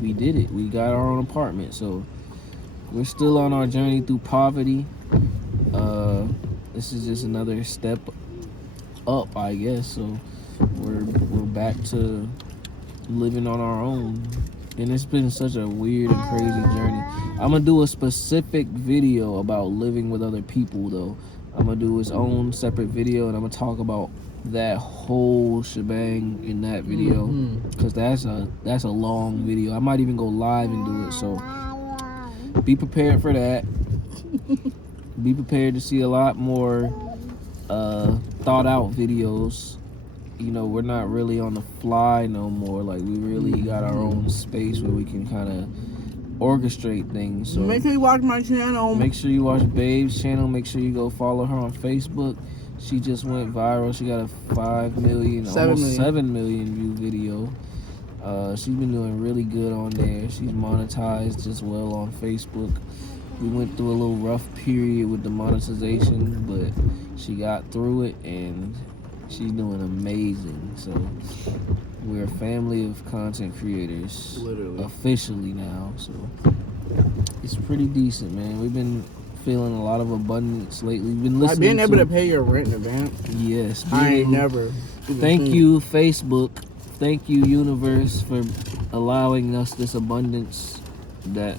we did it. We got our own apartment. So we're still on our journey through poverty. This is just another step up, I guess. So we're back to living on our own. And it's been such a weird and crazy journey. I'm gonna do a specific video about living with other people, though. I'm gonna do its own separate video, and I'm gonna talk about that whole shebang in that video, because that's a long video. I might even go live and do it. So be prepared for that. Be prepared to see a lot more thought out videos. You know, we're not really on the fly no more. Like, we really got our own space where we can kind of orchestrate things. So make sure you watch my channel. Make sure you watch Babe's channel. Make sure you go follow her on Facebook. She just went viral. She got a 5 million, almost 7 million view video. She's been doing really good on there. She's monetized as well on Facebook. We went through a little rough period with the monetization, but she got through it, and she's doing amazing. So we're a family of content creators, literally, officially now. So it's pretty decent, man. We've been feeling a lot of abundance lately. We've been listening. I've been able to pay your rent in advance. Yes, I ain't never. Thank you, Facebook. Thank you, universe, for allowing us this abundance that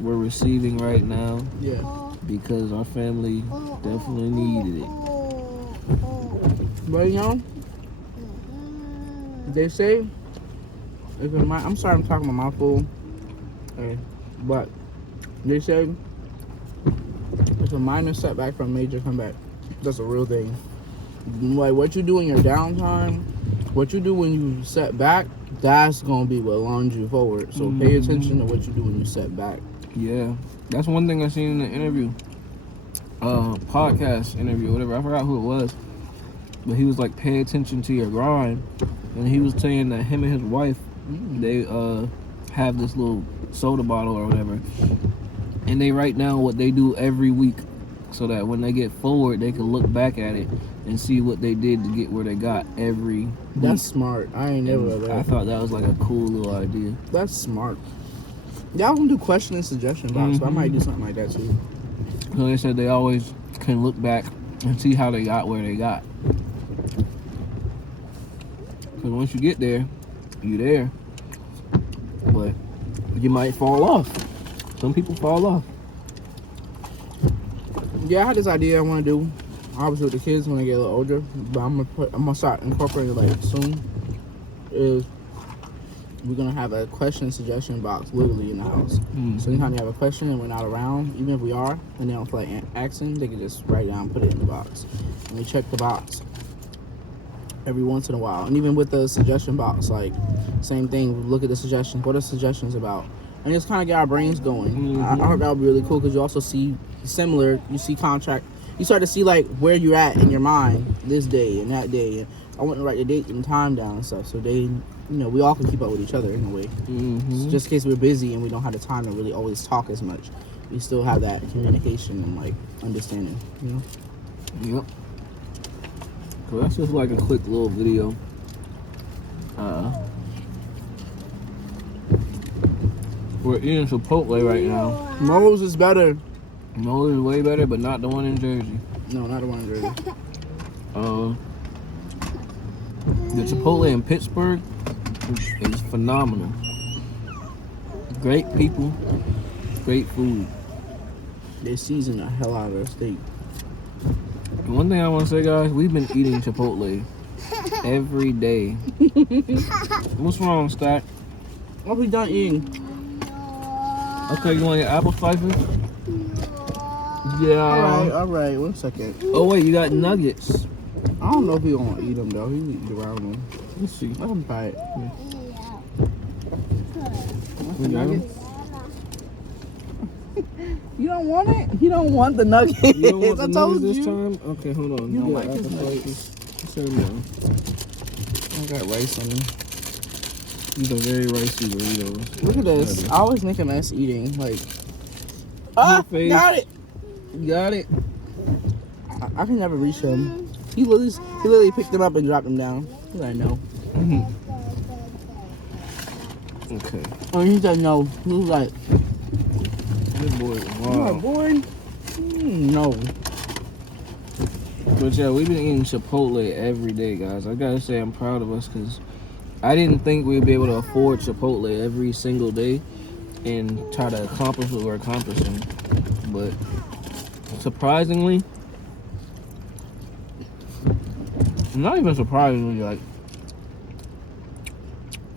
we're receiving right now. Yeah. Because our family definitely needed it. But you know, they say, I'm sorry I'm talking about my food, but they say it's a minor setback from a major comeback. That's a real thing. Like, what you do in your downtime, what you do when you set back, that's gonna be what launches you forward. So pay attention to what you do when you set back. Yeah, that's one thing I seen in the interview, podcast interview, whatever. I forgot who it was, but he was like, pay attention to your grind. And he was saying that him and his wife, they have this little soda bottle or whatever, and they write down what they do every week, so that when they get forward, they can look back at it and see what they did to get where they got every week. That's smart. I ain't never read that. I thought that was like a cool little idea. That's smart. Y'all can do question and suggestion box, so I might do something like that too. So they said they always can look back and see how they got where they got. Because once you get there, you're there. But you might fall off. Some people fall off. Yeah, I had this idea I want to do, obviously with the kids when they get a little older, but I'm gonna start incorporating it like soon. Is we're gonna have a question suggestion box literally in the house. So anytime you have a question and we're not around, even if we are, and they don't feel like asking, they can just write down, put it in the box, and we check the box every once in a while. And even with the suggestion box, like, same thing. We look at the suggestions. What are suggestions about? And just kind of get our brains going. I heard that would be really cool, because you also see similar. You see contract. You start to see like where you're at in your mind this day and that day. And I want to write the date and time down and stuff, so they, we all can keep up with each other in a way. So just in case we're busy and we don't have the time to really always talk as much, we still have that communication and like understanding. Yep. So that's just like a quick little video. We're eating Chipotle right now. Mo's is better. Mo's is way better, but not the one in Jersey. No, not the one in Jersey. The Chipotle in Pittsburgh is phenomenal. Great people, great food. They season the hell out of their steak. One thing I want to say, guys, we've been eating Chipotle every day. What's wrong, Stack? What we done eating? Okay, you want your apple slices? Yeah. All right. 1 second. Oh wait, you got nuggets. I don't know if he gonna eat them though. He eat around them. Let's see. Let him try it. You don't want it? He don't want the nuggets. You don't want the I told nuggets you. this time? Okay, hold on. You No, like his nuggets. Set them down. I got rice on them. These are very ricey burritos. Look at this. I always make a mess eating. Like, got it. Got it. I can never reach him. He literally picked them up and dropped them down. He's like, no. Okay. And he said no. He was like, This boy is "You a wild. boy? No." But yeah, we've been eating Chipotle every day, guys. I gotta say I'm proud of us because I didn't think we'd be able to afford Chipotle every single day and try to accomplish what we're accomplishing. But surprisingly, not even surprisingly, like,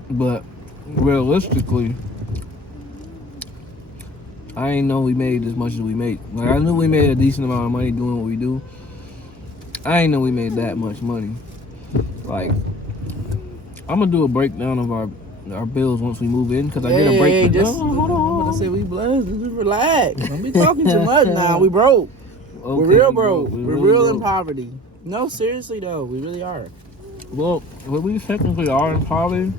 but realistically, I ain't know we made as much as we make. Like, I knew we made a decent amount of money doing what we do. I ain't know we made that much money. Like, I'm gonna do a breakdown of our bills once we move in because I did a breakdown. Just hold on. I'm gonna say we blessed. Just relax. Don't be talking too much now. We broke. Okay, We're real broke. We're really real broke. in poverty. No, seriously though, we really are. Well, we technically are in poverty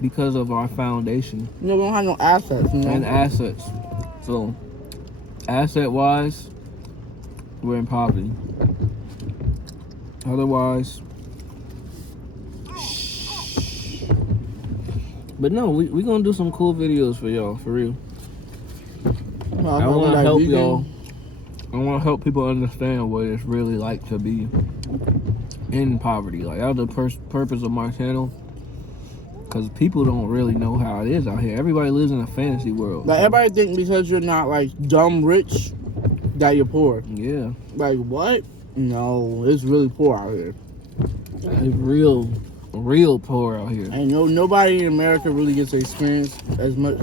because of our foundation You know, we don't have no assets. You know? and assets. So, asset-wise, we're in poverty. Otherwise, but no, we gonna do some cool videos for y'all, for real. I want to help y'all. I want to help people understand what it's really like to be in poverty. Like, that's the purpose of my channel. Because people don't really know how it is out here. Everybody lives in a fantasy world. Like, everybody think because you're not like dumb rich that you're poor. Yeah. Like, what? No, it's really poor out here. It's real poor out here. And nobody in America really gets to experience as much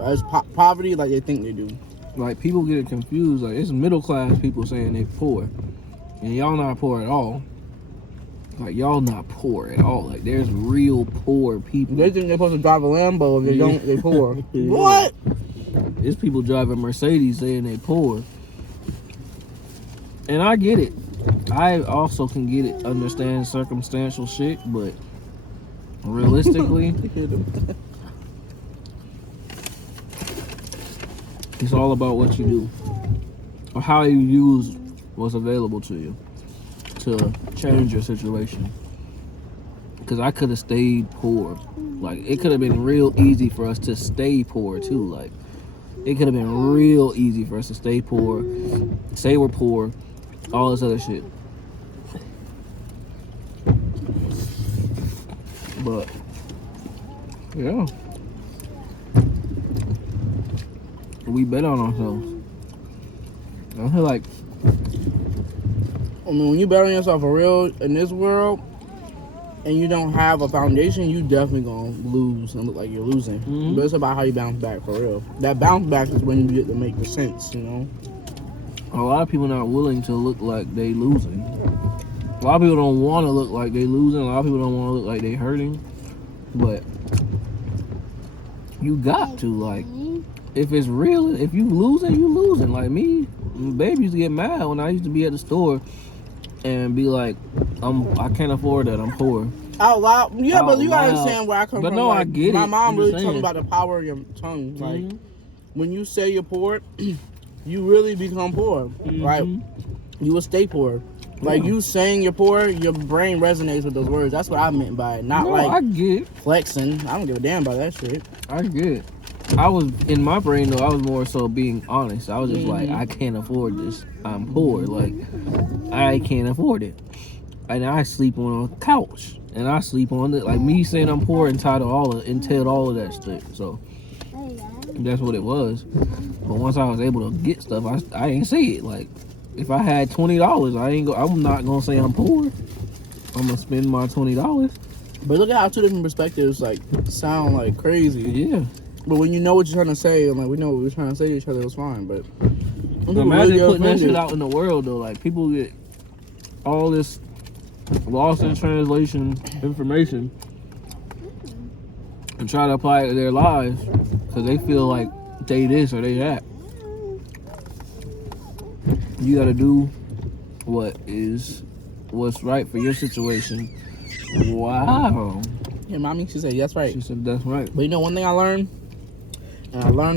as poverty like they think they do. Like, people get it confused. Like, it's middle class people saying they poor. And y'all not poor at all. Like, y'all not poor at all. Like, there's real poor people. They think they're supposed to drive a Lambo. If they don't, they poor. Yeah. What? There's people driving Mercedes saying they poor. And I get it. I also can get it, understand circumstantial shit, but realistically, it's all about what you do or how you use what's available to you to change your situation. Because I could have stayed poor. Like, it could have been real easy for us to stay poor too. Like, it could have been real easy for us to stay poor, say we're poor, all this other shit. But yeah, we bet on ourselves. I feel like, I mean, when you bet on yourself for real in this world and you don't have a foundation, you definitely gonna lose and look like you're losing. Mhm. But it's about how you bounce back for real. That bounce back is when you get to make the sense, you know? a lot of people not willing to look like they losing. A lot of people don't want to look like they losing. A lot of people don't want to look like they hurting. But you got to, like, if it's real, if you losing, you losing. Like me, baby used to get mad when I used to be at the store and be like, I can't afford that, I'm poor. Out loud. Yeah, Out but you gotta loud. understand where I come But from. no, like, I get my it. mom I'm really just told me saying. about the power of your tongue. Like, Mhm. when you say you're poor, you really become poor. Like, you will stay poor. Like, Yeah. you saying you're poor, your brain resonates with those words. That's what I meant by it. Not No, like I get it. flexing. I don't give a damn about that shit. I get it. I was, in my brain though, I was more so being honest. I was just like, I can't afford this. I'm poor. Like, I can't afford it. And I sleep on a couch. And I sleep on it. Like, me saying I'm poor entailed all of that shit. So that's what it was. But once I was able to get stuff, I ain't say it. Like, if I had $20, I'm not gonna say I'm poor. I'm gonna spend my $20. But look at how two different perspectives like sound like crazy. Yeah. But when you know what you're trying to say, and like we know what we're trying to say to each other, it's fine. But people Imagine really get putting that offended. shit out in the world though. Like, people get all this lost in translation information and try to apply it to their lives because they feel like they this or they that. You gotta do what's right for your situation. Wow. Yeah, mommy, she said, that's right. She said that's right. But you know one thing I learned? And I learned